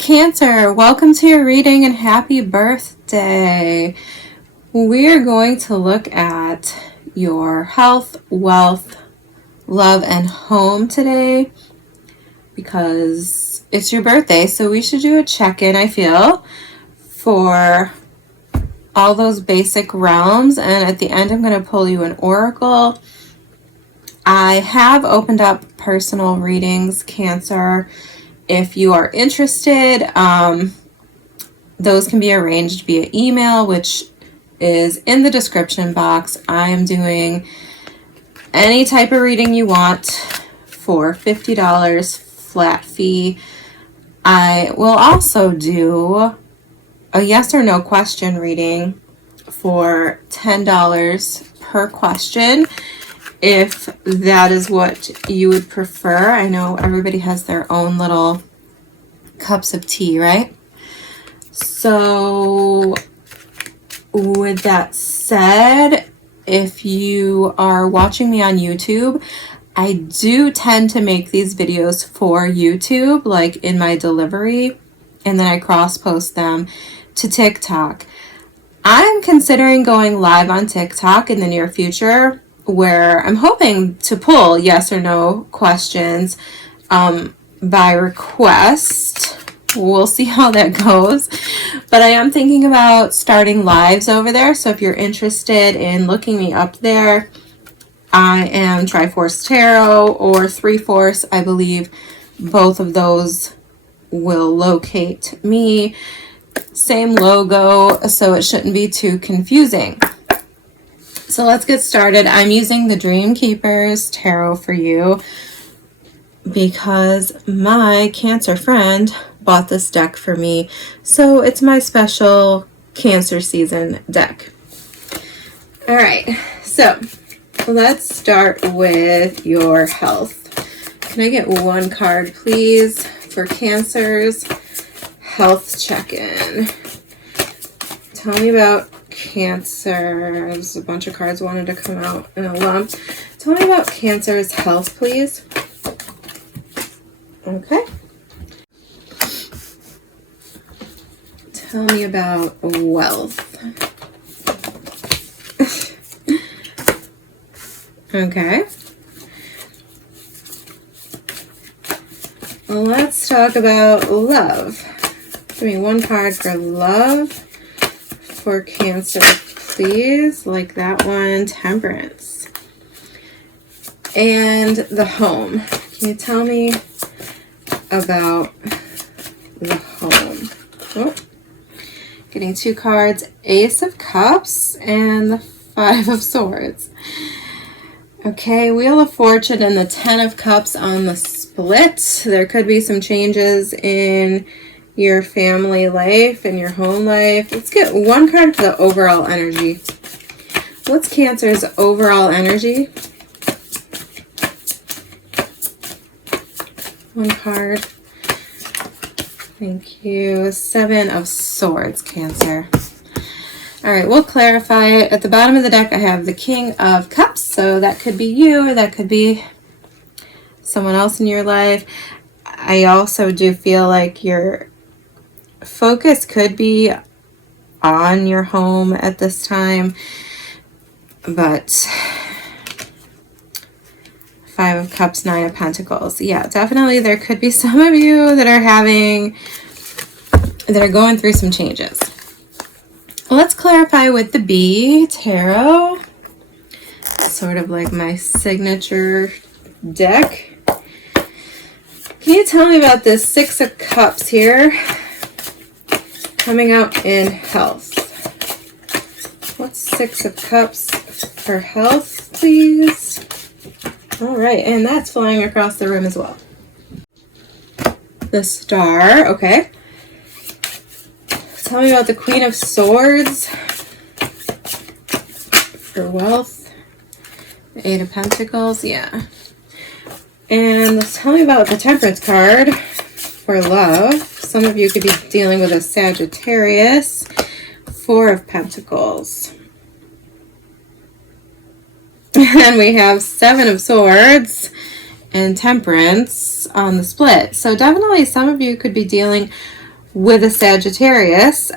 Cancer, welcome to your reading and happy birthday. We are going to look at your health, wealth, love, and home today because it's your birthday, so we should do a check-in, I feel, for all those basic realms. And at the end, I'm going to pull you an oracle. I have opened up personal readings, Cancer. If you are interested, those can be arranged via email, which is in the description box. I am doing any type of reading you want for $50 flat fee. I will also do a yes or no question reading for $10 per question, if that is what you would prefer. I know everybody has their own little cups of tea, right? So with that said, if you are watching me on YouTube, I do tend to make these videos for YouTube, like in my delivery, and then I cross post them to TikTok. I'm considering going live on TikTok in the near future, where I'm hoping to pull yes or no questions by request. We'll see how that goes, but I am thinking about starting lives over there. So if you're interested in looking me up there, I am Tryforce Tarot or Tryforce. I believe both of those will locate me. Same logo, so it shouldn't be too confusing. So let's get started. I'm using the Dream Keepers Tarot for you because my Cancer friend bought this deck for me. So it's my special Cancer season deck. All right, so let's start with your health. Can I get one card, please, for Cancer's health check-in? Tell me about Cancer. There's a bunch of cards wanted to come out in a lump. Tell me about Cancer's health, please. Okay. Tell me about wealth. Okay. Well, let's talk about love. Give me one card for love for Cancer, please. Like that one, Temperance. And the home. Can you tell me about the home? Oh, getting two cards, Ace of Cups and the Five of Swords. Okay, Wheel of Fortune and the Ten of Cups on the split. There could be some changes in your family life and your home life. Let's get one card for the overall energy. What's Cancer's overall energy? One card. Thank you. Seven of Swords, Cancer. All right, we'll clarify it. At the bottom of the deck, I have the King of Cups. So that could be you, or that could be someone else in your life. I also do feel like your focus could be on your home at this time, but Five of Cups, Nine of Pentacles. Yeah, definitely there could be some of you that are going through some changes. Let's clarify with the B Tarot. Sort of like my signature deck. Can you tell me about this Six of Cups here coming out in health? What's Six of Cups for health, please? All right, and that's flying across the room as well. The Star, okay. Tell me about the Queen of Swords for wealth. The Eight of Pentacles, yeah. And tell me about the Temperance card for love. Some of you could be dealing with a Sagittarius. Four of Pentacles. And we have Seven of Swords and Temperance on the split. So definitely some of you could be dealing with a Sagittarius.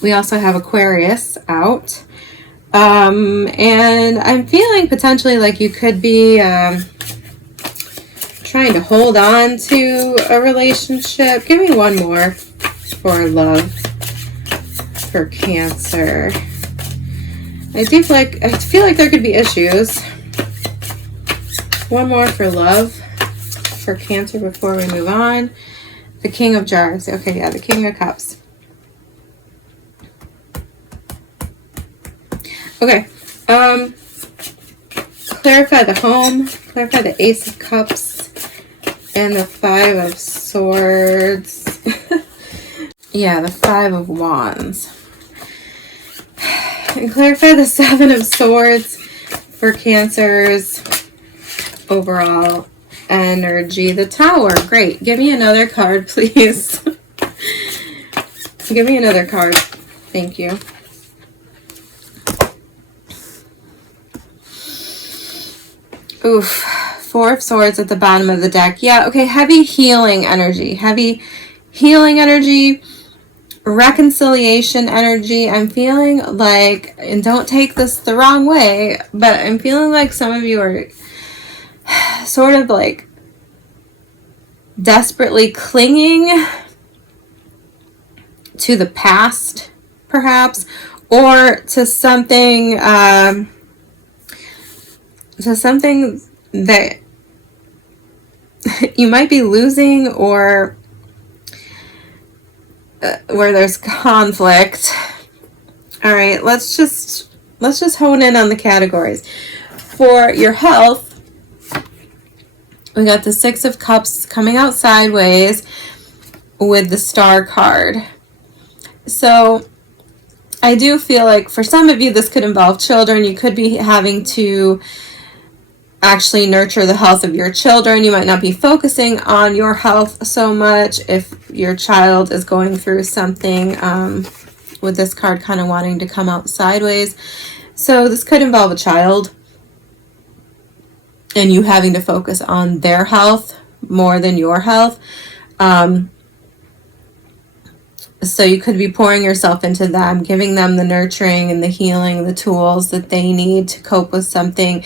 We also have Aquarius out. And I'm feeling potentially like you could be trying to hold on to a relationship. Give me one more for love for Cancer. I feel like there could be issues. One more for love for Cancer before we move on. The King of Jars. Okay, yeah, the King of Cups. Okay. Clarify the home. Clarify the Ace of Cups and the Five of Swords. Yeah, the Five of Wands. And clarify the Seven of Swords for Cancer's overall energy. The Tower. Great. Give me another card, please. Give me another card. Thank you. Oof. Four of Swords at the bottom of the deck. Yeah, okay. Heavy healing energy. Heavy healing energy. Reconciliation energy. I'm feeling like, and don't take this the wrong way, but I'm feeling like some of you are sort of like desperately clinging to the past, perhaps, or to something that you might be losing, or where there's conflict. All right, let's just hone in on the categories. For your health, we got the Six of Cups coming out sideways with the Star card. So I do feel like for some of you this could involve children. You could be having to actually nurture the health of your children. You might not be focusing on your health so much if your child is going through something, with this card kind of wanting to come out sideways. So this could involve a child and you having to focus on their health more than your health. So you could be pouring yourself into them, giving them the nurturing and the healing, the tools that they need to cope with something.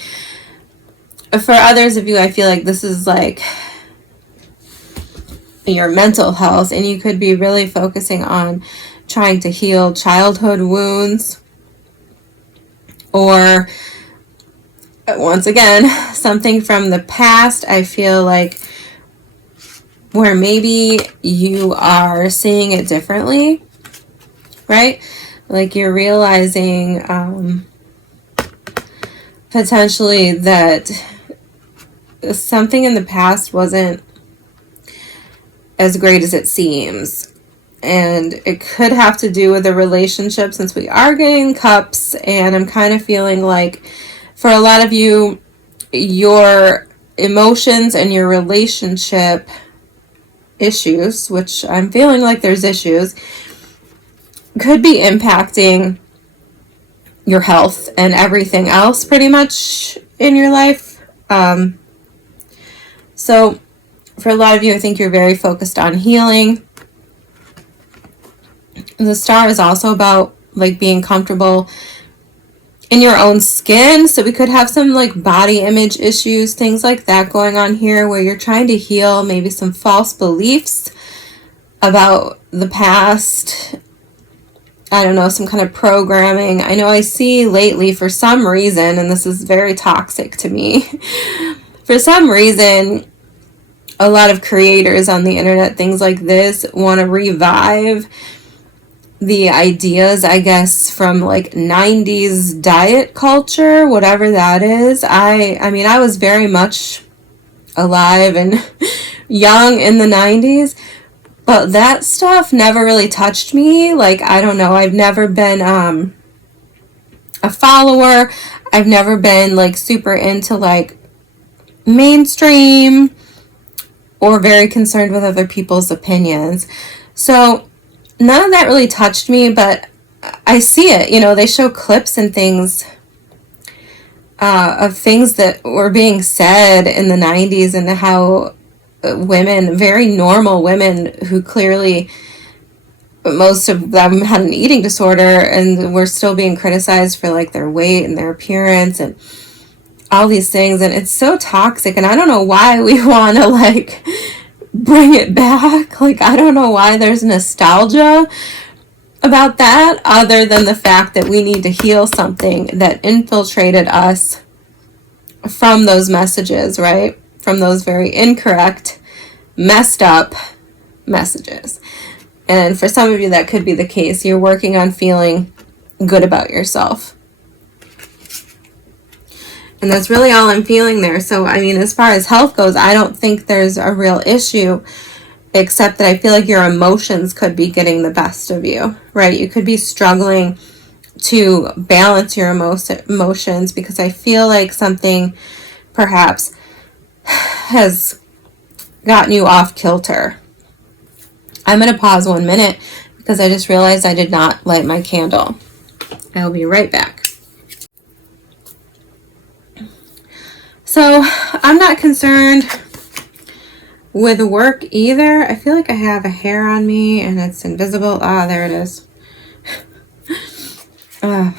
For others of you, I feel like this is like your mental health, and you could be really focusing on trying to heal childhood wounds, or once again, something from the past. I feel like where maybe you are seeing it differently, right? Like you're realizing potentially that something in the past wasn't as great as it seems. And it could have to do with a relationship, since we are getting cups. And I'm kind of feeling like for a lot of you, your emotions and your relationship issues, which I'm feeling like there's issues, could be impacting your health and everything else pretty much in your life. So for a lot of you, I think you're very focused on healing. The Star is also about like being comfortable in your own skin. So we could have some like body image issues, things like that going on here, where you're trying to heal maybe some false beliefs about the past. I don't know, some kind of programming. I know I see lately for some reason, and this is very toxic to me, for some reason, a lot of creators on the internet, things like this, want to revive the ideas, I guess, from like 90s diet culture, whatever that is. I mean, I was very much alive and young in the 90s, but that stuff never really touched me. Like, I don't know, I've never been a follower. I've never been like super into like mainstream or very concerned with other people's opinions. So none of that really touched me, but I see it. You know, they show clips and things of things that were being said in the 90s and how women, very normal women who clearly, most of them had an eating disorder and were still being criticized for like their weight and their appearance and all these things. And it's so toxic, and I don't know why we want to like bring it back. Like, I don't know why there's nostalgia about that, other than the fact that we need to heal something that infiltrated us from those messages, right? From those very incorrect, messed up messages. And for some of you, that could be the case. You're working on feeling good about yourself. And that's really all I'm feeling there. So, I mean, as far as health goes, I don't think there's a real issue, except that I feel like your emotions could be getting the best of you, right? You could be struggling to balance your emotions, because I feel like something perhaps has gotten you off kilter. I'm going to pause 1 minute because I just realized I did not light my candle. I'll be right back. So I'm not concerned with work either. I feel like I have a hair on me and it's invisible. Ah, there it is. The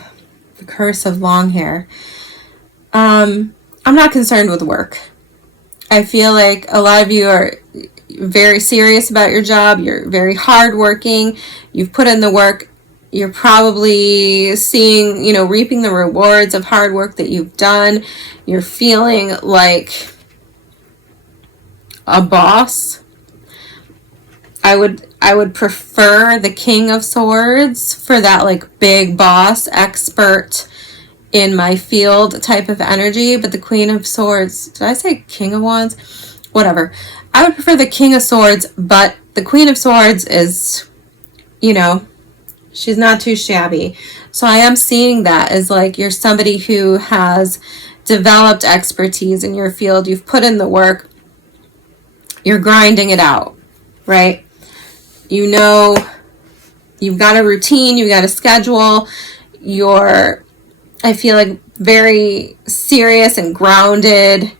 curse of long hair. I'm not concerned with work. I feel like a lot of you are very serious about your job. You're very hardworking. You've put in the work. You're probably seeing, reaping the rewards of hard work that you've done. You're feeling like a boss. I would prefer the King of Swords for that like big boss, expert in my field type of energy. But the Queen of Swords, did I say King of Wands? Whatever. I would prefer the King of Swords, but the Queen of Swords is, she's not too shabby. So I am seeing that as like you're somebody who has developed expertise in your field. You've put in the work. You're grinding it out, right? You've got a routine. You've got a schedule. I feel like very serious and grounded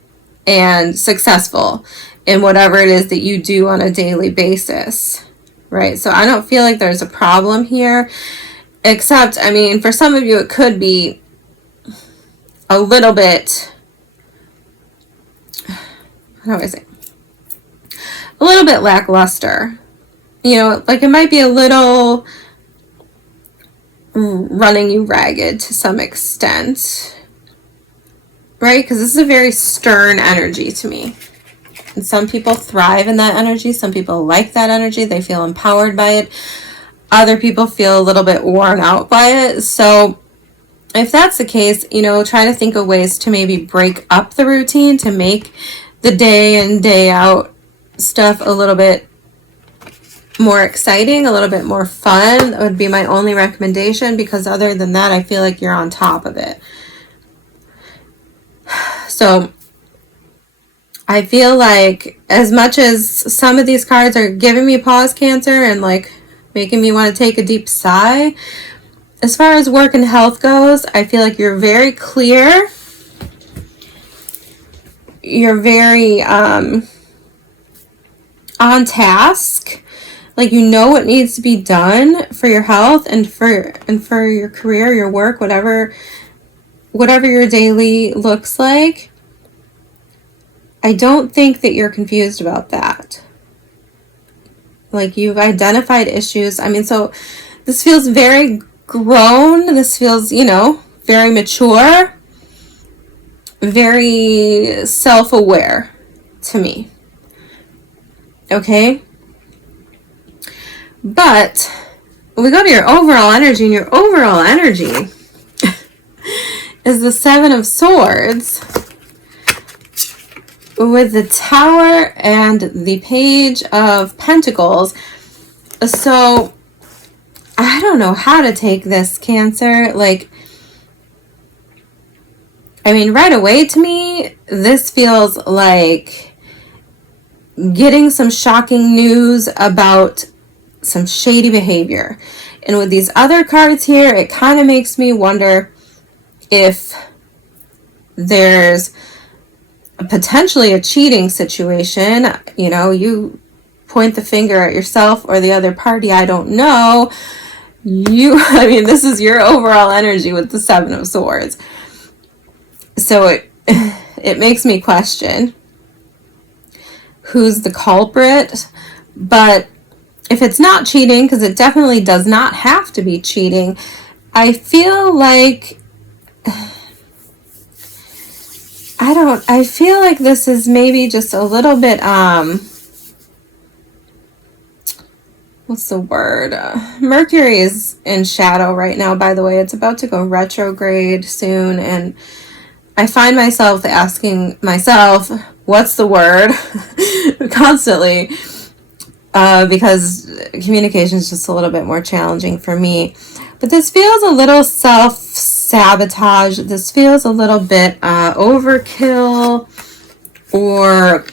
and successful in whatever it is that you do on a daily basis, right? So I don't feel like there's a problem here, except, I mean, for some of you, it could be a little bit, how do I say, a little bit lackluster. Like it might be a little running you ragged to some extent, right? Because this is a very stern energy to me. And some people thrive in that energy. Some people like that energy. They feel empowered by it. Other people feel a little bit worn out by it. So if that's the case, try to think of ways to maybe break up the routine to make the day in, day out stuff a little bit more exciting, a little bit more fun. That would be my only recommendation, because other than that, I feel like you're on top of it. So I feel like as much as some of these cards are giving me pause, Cancer, and like making me want to take a deep sigh, as far as work and health goes, I feel like you're very clear. You're very on task. Like you know what needs to be done for your health and for your career, your work, whatever your daily looks like. I don't think that you're confused about that. Like you've identified issues. I mean, so this feels very grown. This feels, very mature, very self-aware to me. Okay? But when we go to your overall energy, and your overall energy is the Seven of Swords with the Tower and the Page of Pentacles. So I don't know how to take this, Cancer. Like, I mean, right away to me, this feels like getting some shocking news about some shady behavior. And with these other cards here, it kind of makes me wonder if there's potentially a cheating situation. You know, you point the finger at yourself or the other party, I don't know. I mean, this is your overall energy with the Seven of Swords. So it makes me question who's the culprit. But if it's not cheating, because it definitely does not have to be cheating, I feel like I feel like this is maybe just a little bit, what's the word? Mercury is in shadow right now, by the way. It's about to go retrograde soon, and I find myself asking myself, what's the word? Constantly, because communication is just a little bit more challenging for me. But this feels a little self-sabotage. This feels a little bit overkill, or,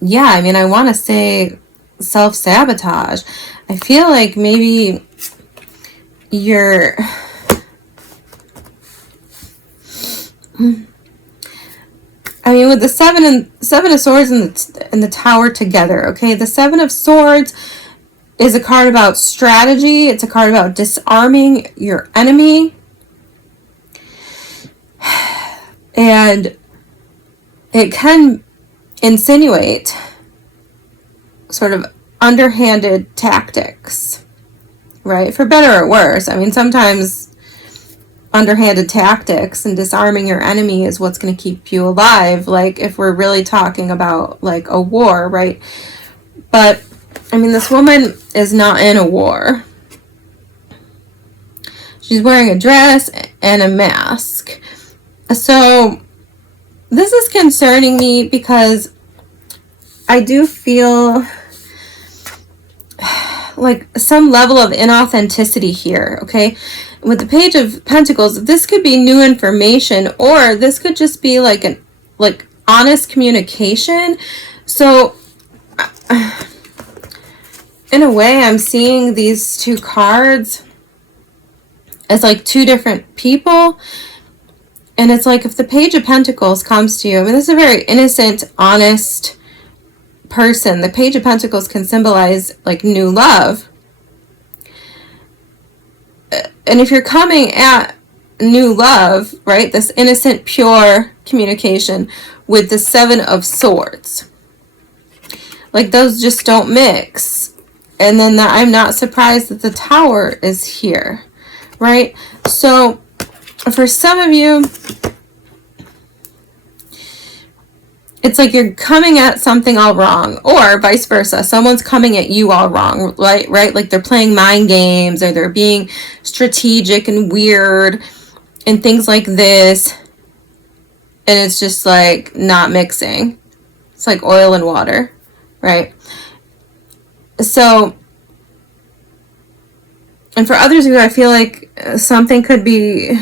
yeah, I mean, I want to say self-sabotage. I feel like maybe you're... I mean, with the Seven of Swords and the Tower together, okay? The Seven of Swords is a card about strategy. It's a card about disarming your enemy. And it can insinuate sort of underhanded tactics, right? For better or worse. I mean, sometimes underhanded tactics and disarming your enemy is what's going to keep you alive, like if we're really talking about like a war, right? But I mean, this woman is not in a war. She's wearing a dress and a mask. So this is concerning me because I do feel like some level of inauthenticity here, okay? With the Page of Pentacles, this could be new information, or this could just be like honest communication. So in a way, I'm seeing these two cards as like two different people. And it's like if the Page of Pentacles comes to you, I mean, this is a very innocent, honest person. The Page of Pentacles can symbolize like new love. And if you're coming at new love, right, this innocent, pure communication with the Seven of Swords, like those just don't mix. And then I'm not surprised that the Tower is here, right? So for some of you, it's like you're coming at something all wrong, or vice versa. Someone's coming at you all wrong, right? Like they're playing mind games, or they're being strategic and weird and things like this. And it's just like not mixing. It's like oil and water, right? So, and for others of you, I feel like something could be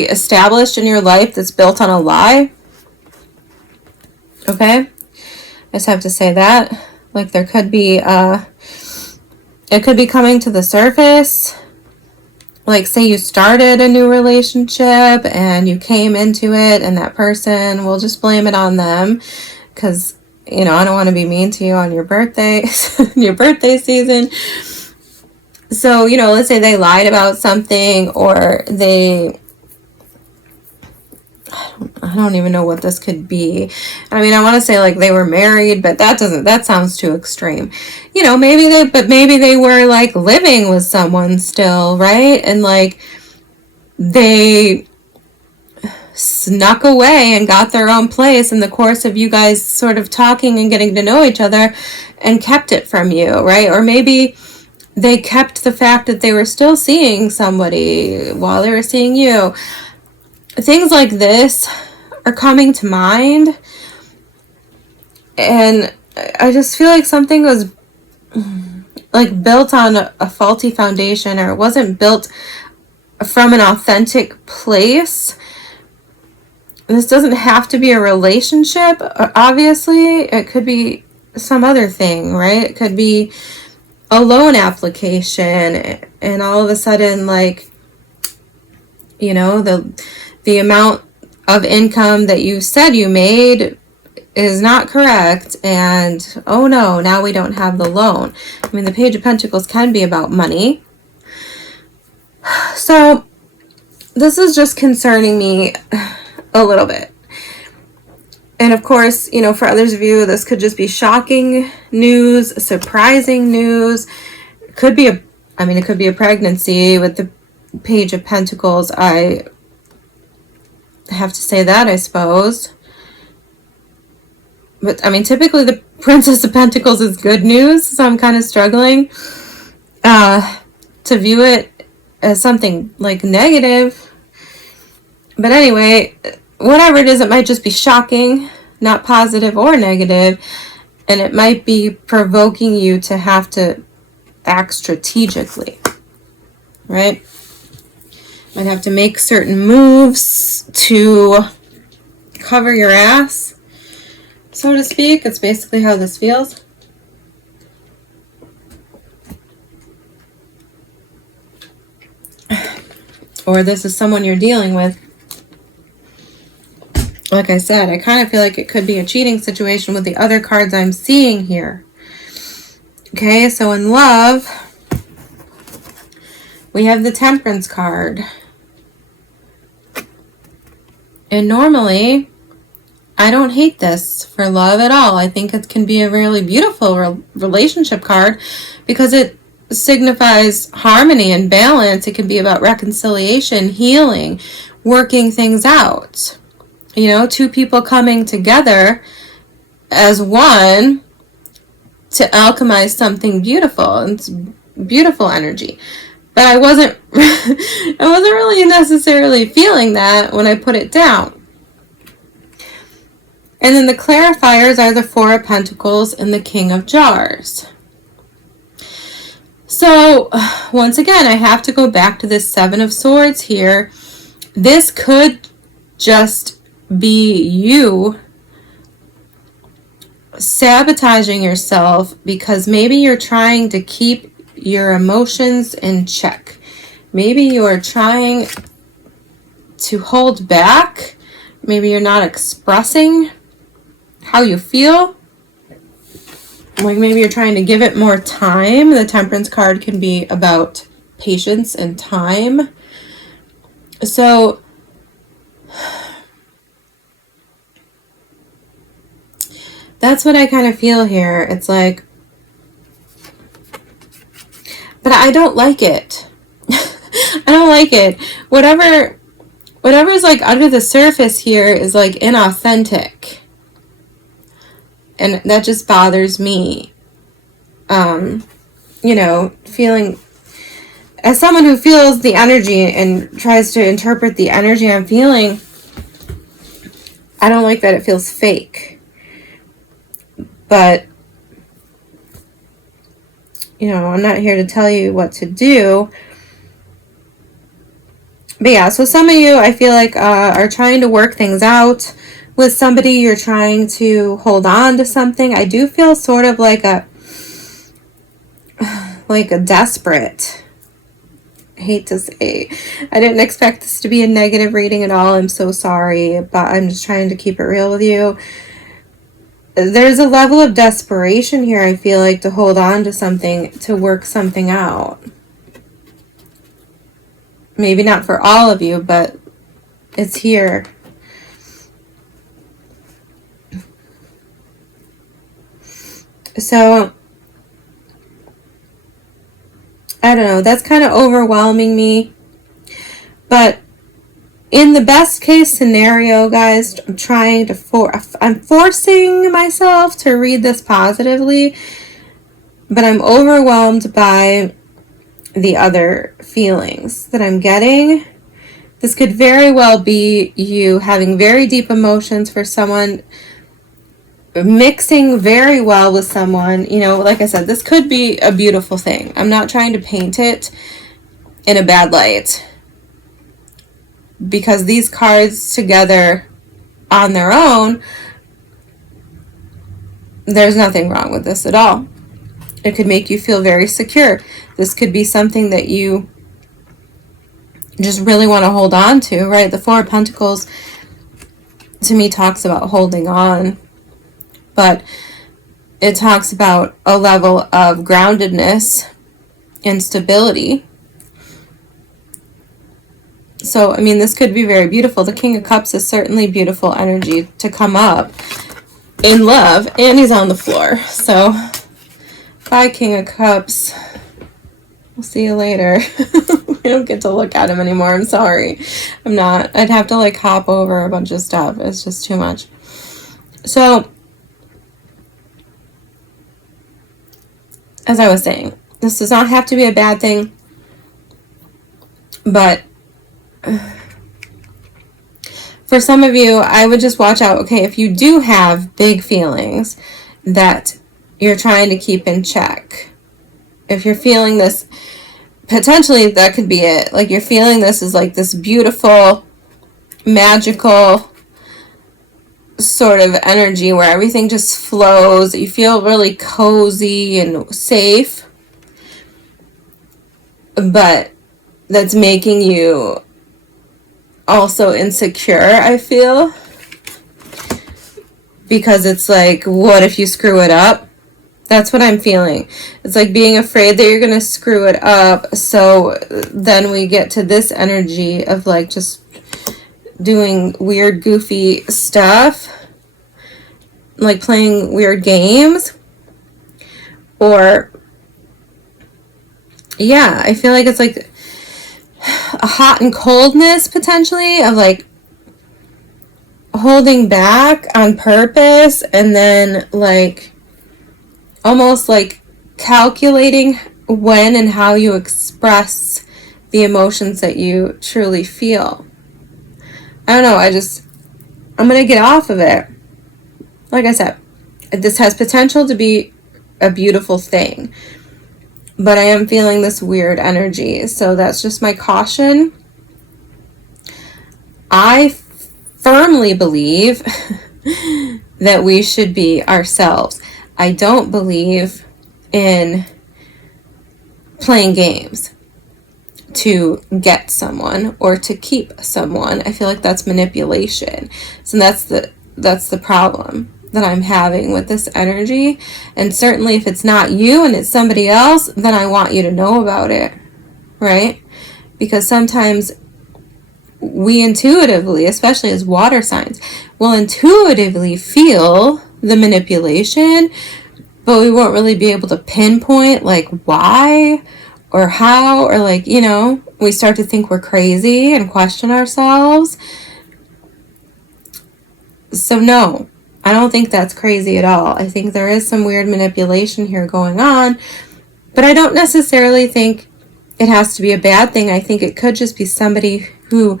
established in your life that's built on a lie. Okay? I just have to say that. Like there could be, it could be coming to the surface. Like say you started a new relationship and you came into it and that person, we'll just blame it on them. Because, you know, I don't want to be mean to you on your birthday, your birthday season. So, you know, let's say they lied about something, or they, I don't even know what this could be. I mean, I want to say like they were married, but that sounds too extreme. You know, maybe they were like living with someone still, right? And like they snuck away and got their own place in the course of you guys sort of talking and getting to know each other, and kept it from you, right? Or maybe they kept the fact that they were still seeing somebody while they were seeing you. Things like this are coming to mind. And I just feel like something was like built on a faulty foundation, or it wasn't built from an authentic place. And this doesn't have to be a relationship, obviously. It could be some other thing, right? It could be a loan application, and all of a sudden, like, you know, the amount of income that you said you made is not correct, and oh no, now we don't have the loan. I mean, the Page of Pentacles can be about money. So this is just concerning me a little bit. And of course, you know, for others of you, this could just be shocking news, surprising news. It could be it could be a pregnancy with the Page of Pentacles. I have to say that, I suppose. But, I mean, typically the Princess of Pentacles is good news, so I'm kind of struggling to view it as something, like, negative. But anyway, whatever it is, it might just be shocking, not positive or negative, and it might be provoking you to have to act strategically, right? Might have to make certain moves to cover your ass, so to speak. It's basically how this feels. Or this is someone you're dealing with. Like I said, I kind of feel like it could be a cheating situation with the other cards I'm seeing here. Okay, so in love, we have the Temperance card. And normally, I don't hate this for love at all. I think it can be a really beautiful relationship card because it signifies harmony and balance. It can be about reconciliation, healing, working things out. You know, two people coming together as one to alchemize something beautiful. It's beautiful energy. But I wasn't really necessarily feeling that when I put it down. And then the clarifiers are the Four of Pentacles and the King of Jars. So, once again, I have to go back to this Seven of Swords here. This could just be you sabotaging yourself because maybe you're trying to keep your emotions in check. Maybe you are trying to hold back. Maybe you're not expressing how you feel. Like maybe you're trying to give it more time. The Temperance card can be about patience and time. So that's what I kind of feel here. It's like, but I don't like it. I don't like it. Whatever's like under the surface here is like inauthentic. And that just bothers me. You know, feeling, as someone who feels the energy and tries to interpret the energy I'm feeling, I don't like that it feels fake. But, you know, I'm not here to tell you what to do. But yeah, so some of you, I feel like, are trying to work things out with somebody. You're trying to hold on to something. I do feel sort of like a desperate. I hate to say. I didn't expect this to be a negative reading at all. I'm so sorry, but I'm just trying to keep it real with you. There's a level of desperation here, I feel like, to hold on to something, to work something out. Maybe not for all of you, but it's here. So, I don't know, that's kind of overwhelming me. But in the best case scenario, guys, I'm forcing myself to read this positively, but I'm overwhelmed by the other feelings that I'm getting. This could very well be you having very deep emotions for someone, mixing very well with someone. You know, like I said, this could be a beautiful thing. I'm not trying to paint it in a bad light, because these cards together on their own, there's nothing wrong with this at all. It could make you feel very secure. This could be something that you just really want to hold on to, right? The Four of Pentacles to me talks about holding on, but it talks about a level of groundedness and stability. So, I mean, this could be very beautiful. The King of Cups is certainly beautiful energy to come up in love, and he's on the floor. So, bye, King of Cups. We'll see you later. I don't get to look at him anymore. I'm sorry. I'm not. I'd have to like hop over a bunch of stuff. It's just too much. So, as I was saying, this does not have to be a bad thing, but for some of you, I would just watch out. Okay, if you do have big feelings that you're trying to keep in check, if you're feeling this, potentially that could be it. Like you're feeling this is like this beautiful, magical sort of energy where everything just flows. You feel really cozy and safe, but that's making you also insecure, I feel, because it's like, what if you screw it up? That's what I'm feeling. It's like being afraid that you're going to screw it up. So then we get to this energy of like just doing weird, goofy stuff, like playing weird games. Or, yeah, I feel like it's like a hot and coldness potentially of like holding back on purpose, and then like almost like calculating when and how you express the emotions that you truly feel. I don't know, I'm gonna get off of it. Like I said, this has potential to be a beautiful thing, but I am feeling this weird energy, so that's just my caution. I firmly believe that we should be ourselves. I don't believe in playing games to get someone or to keep someone. I feel like that's manipulation. So that's the problem that I'm having with this energy. And certainly if it's not you and it's somebody else, then I want you to know about it, right? Because sometimes we intuitively, especially as water signs, will intuitively feel the manipulation, but we won't really be able to pinpoint like why or how, or like, you know, we start to think we're crazy and question ourselves. So no, I don't think that's crazy at all. I think there is some weird manipulation here going on, but I don't necessarily think it has to be a bad thing. I think it could just be somebody who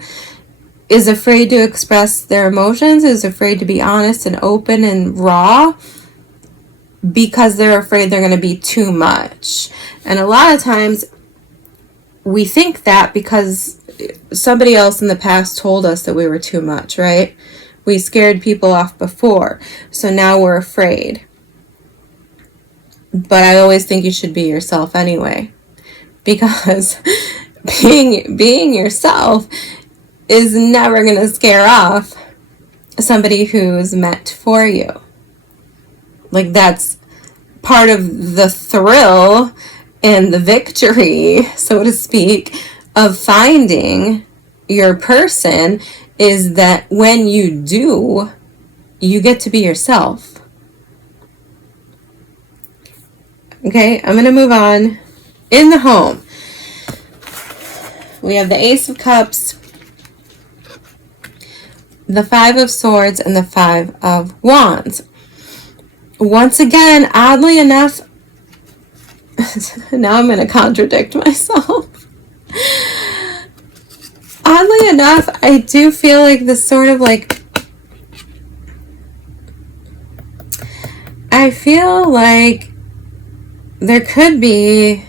is afraid to express their emotions, is afraid to be honest and open and raw, because they're afraid they're going to be too much. And a lot of times we think that because somebody else in the past told us that we were too much, right? We scared people off before, so now we're afraid. But I always think you should be yourself anyway, because being yourself is never going to scare off somebody who's meant for you. Like, that's part of the thrill and the victory, so to speak, of finding your person, is that when you do, you get to be yourself. Okay, I'm going to move on. In the home, we have the Ace of Cups, the Five of Swords, and the Five of Wands. Once again, oddly enough, now I'm going to contradict myself. Oddly enough, I do feel like this sort of like, I feel like there could be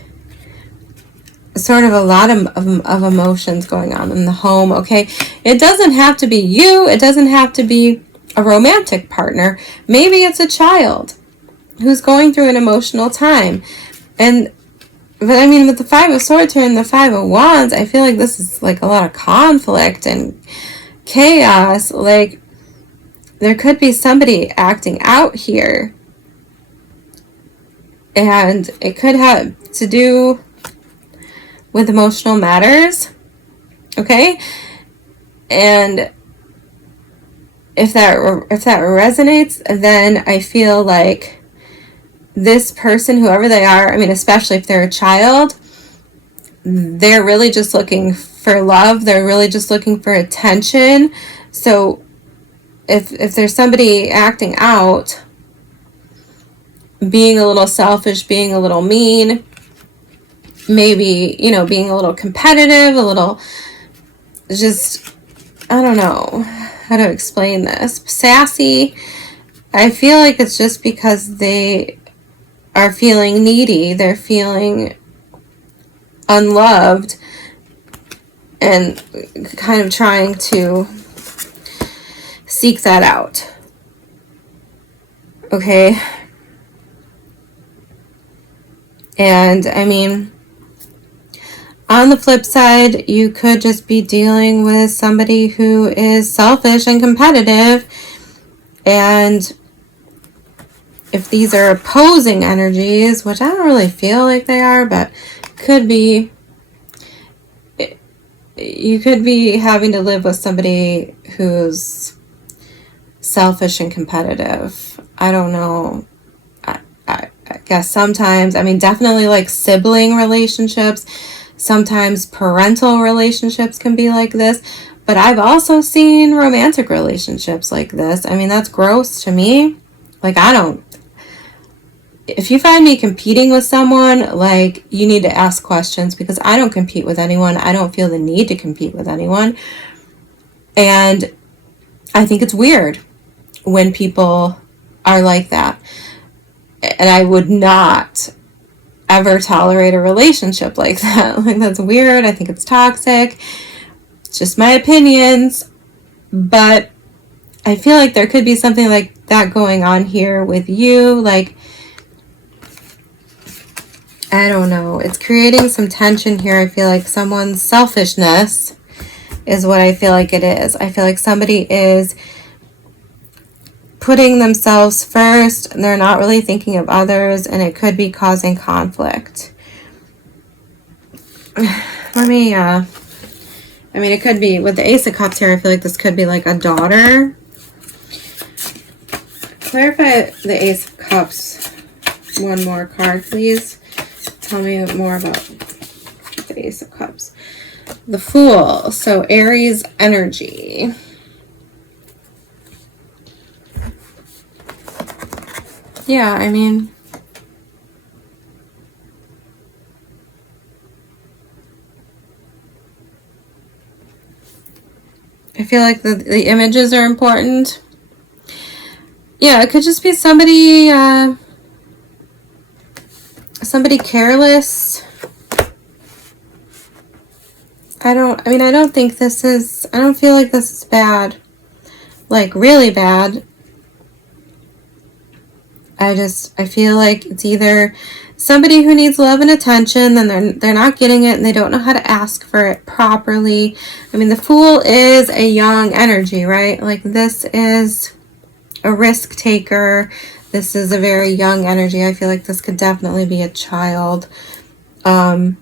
sort of a lot of emotions going on in the home, okay? It doesn't have to be you. It doesn't have to be a romantic partner. Maybe it's a child who's going through an emotional time. But I mean, with the Five of Swords here and the Five of Wands, I feel like this is like a lot of conflict and chaos. Like, there could be somebody acting out here. And it could have to do with emotional matters. Okay? And if that resonates, then I feel like this person, whoever they are, I mean, especially if they're a child, they're really just looking for love. They're really just looking for attention. So if there's somebody acting out, being a little selfish, being a little mean, maybe, you know, being a little competitive, a little just, I don't know how to explain this, sassy, I feel like it's just because they are feeling needy, they're feeling unloved, and kind of trying to seek that out. Okay? And I mean, on the flip side, you could just be dealing with somebody who is selfish and competitive. And if these are opposing energies, which I don't really feel like they are, but could be, you could be having to live with somebody who's selfish and competitive. I don't know. I guess sometimes, I mean, definitely like sibling relationships. Sometimes parental relationships can be like this. But I've also seen romantic relationships like this. I mean, that's gross to me. Like, if you find me competing with someone, like, you need to ask questions, because I don't compete with anyone. I don't feel the need to compete with anyone. And I think it's weird when people are like that. And I would not ever tolerate a relationship like that. Like, that's weird. I think it's toxic. It's just my opinions. But I feel like there could be something like that going on here with you. Like, I don't know. It's creating some tension here. I feel like someone's selfishness is what I feel like it is. I feel like somebody is putting themselves first, and they're not really thinking of others, and it could be causing conflict. Let me, I mean, it could be, with the Ace of Cups here, I feel like this could be like a daughter. Clarify the Ace of Cups. One more card, please. Tell me more about the Ace of Cups. The Fool. So Aries energy. Yeah, I mean, I feel like the images are important. Yeah, it could just be somebody, somebody careless. I don't think this is, I don't feel like this is bad. Like, really bad. I feel like it's either somebody who needs love and attention, then they're not getting it, and they don't know how to ask for it properly. I mean, the Fool is a young energy, right? Like, this is a risk taker. This is a very young energy. I feel like this could definitely be a child. And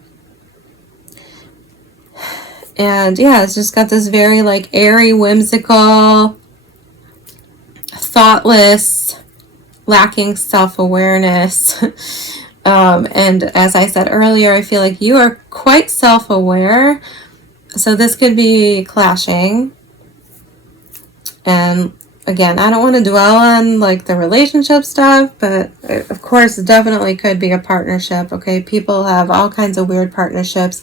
yeah, it's just got this very like airy, whimsical, thoughtless, lacking self-awareness. And as I said earlier, I feel like you are quite self-aware. So this could be clashing. And again, I don't want to dwell on like the relationship stuff, but of course, it definitely could be a partnership. Okay, people have all kinds of weird partnerships.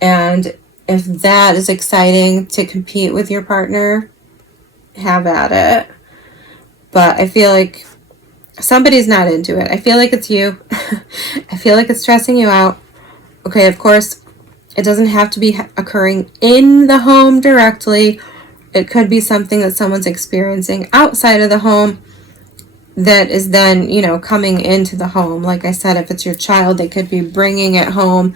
And if that is exciting to compete with your partner, have at it. But I feel like somebody's not into it. I feel like it's you. I feel like it's stressing you out. Okay, of course, it doesn't have to be occurring in the home directly. It could be something that someone's experiencing outside of the home that is then, you know, coming into the home. Like I said, if it's your child, they could be bringing it home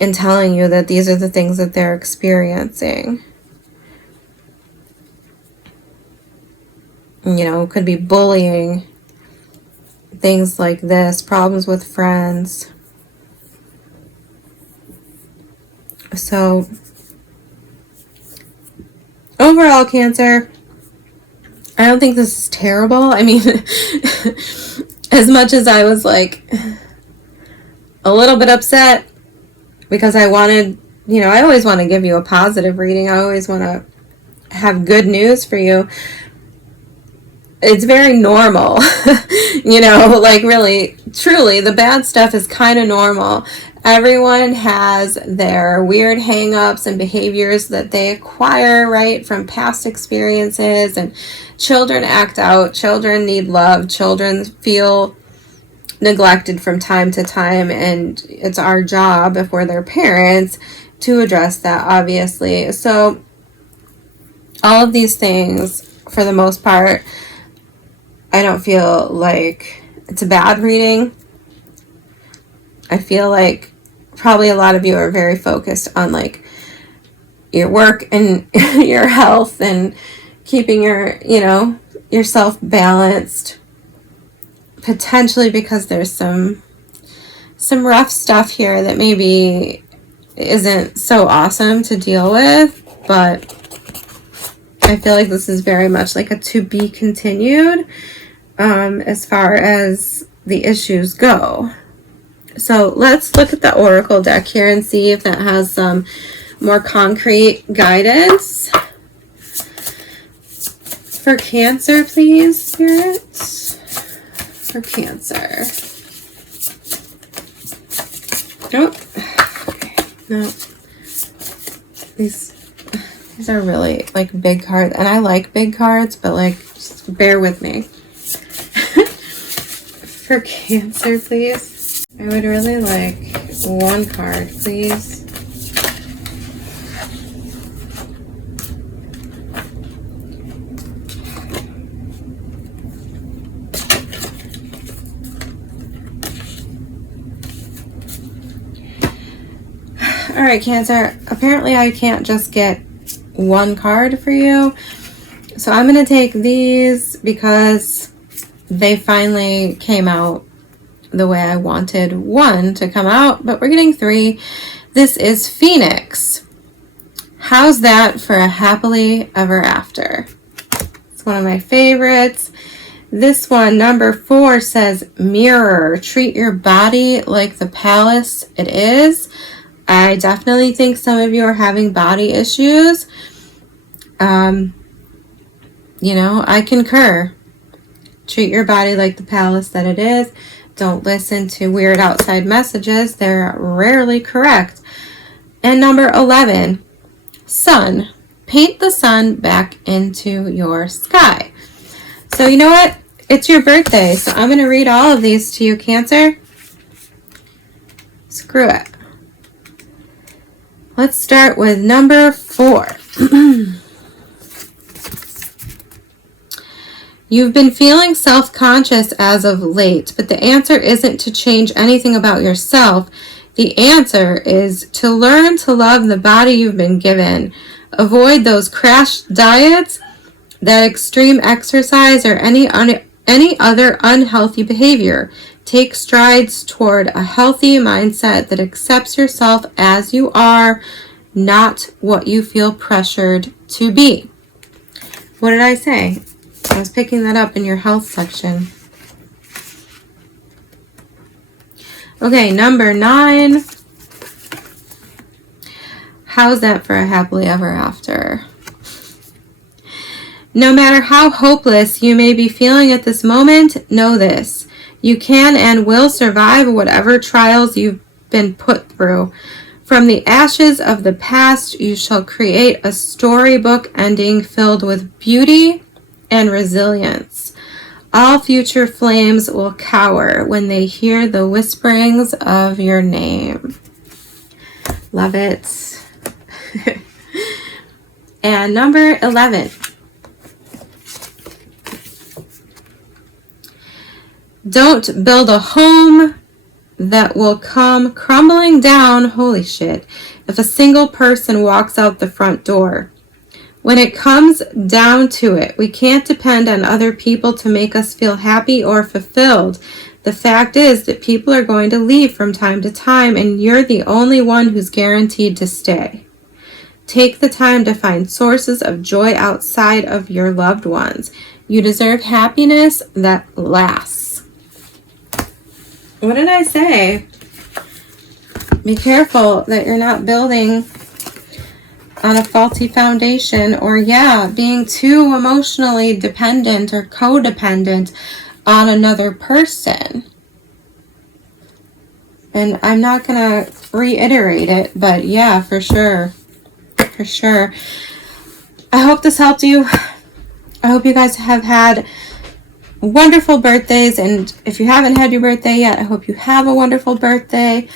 and telling you that these are the things that they're experiencing. You know, could be bullying, things like this, problems with friends. So overall, Cancer, I don't think this is terrible. I mean, as much as I was like a little bit upset because I wanted, you know, I always want to give you a positive reading. I always want to have good news for you. It's very normal, you know, like really, truly, the bad stuff is kind of normal. Everyone has their weird hang-ups and behaviors that they acquire, right, from past experiences, and children act out, children need love, children feel neglected from time to time, and it's our job, if we're their parents, to address that, obviously. So all of these things, for the most part, I don't feel like it's a bad reading. I feel like probably a lot of you are very focused on like your work and your health and keeping your, you know, yourself balanced, potentially because there's some rough stuff here that maybe isn't so awesome to deal with, but I feel like this is very much like a to be continued as far as the issues go. So let's look at the Oracle deck here and see if that has some more concrete guidance. For Cancer, please, Spirit. For Cancer. Oh, okay. No. These are really like big cards, and I like big cards, but like just bear with me. For Cancer, please. I would really like one card, please. All right, Cancer, apparently I can't just get one card for you. So I'm going to take these because they finally came out the way I wanted one to come out, but we're getting three. This is Phoenix. How's that for a happily ever after? It's one of my favorites. This one, number 4, says mirror. Treat your body like the palace it is. I definitely think some of you are having body issues. You know, I concur. Treat your body like the palace that it is. Don't listen to weird outside messages. They're rarely correct. And number 11, sun. Paint the sun back into your sky. So you know what? It's your birthday, so I'm going to read all of these to you, Cancer. Screw it. Let's start with number 4. You've been feeling self-conscious as of late, but the answer isn't to change anything about yourself. The answer is to learn to love the body you've been given. Avoid those crash diets, that extreme exercise, or any other unhealthy behavior. Take strides toward a healthy mindset that accepts yourself as you are, not what you feel pressured to be. What did I say? I was picking that up in your health section. Okay, number 9. How's that for a happily ever after? No matter how hopeless you may be feeling at this moment, know this. You can and will survive whatever trials you've been put through. From the ashes of the past, you shall create a storybook ending filled with beauty and resilience. All future flames will cower when they hear the whisperings of your name. Love it. And number 11. Don't build a home that will come crumbling down, holy shit, if a single person walks out the front door. When it comes down to it, we can't depend on other people to make us feel happy or fulfilled. The fact is that people are going to leave from time to time, and you're the only one who's guaranteed to stay. Take the time to find sources of joy outside of your loved ones. You deserve happiness that lasts. What did I say? Be careful that you're not building on a faulty foundation, or being too emotionally dependent or codependent on another person. And I'm not going to reiterate it, but yeah, for sure. For sure. I hope this helped you. I hope you guys have had wonderful birthdays, and if you haven't had your birthday yet, I hope you have a wonderful birthday.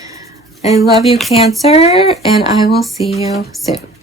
I love you, Cancer, and I will see you soon.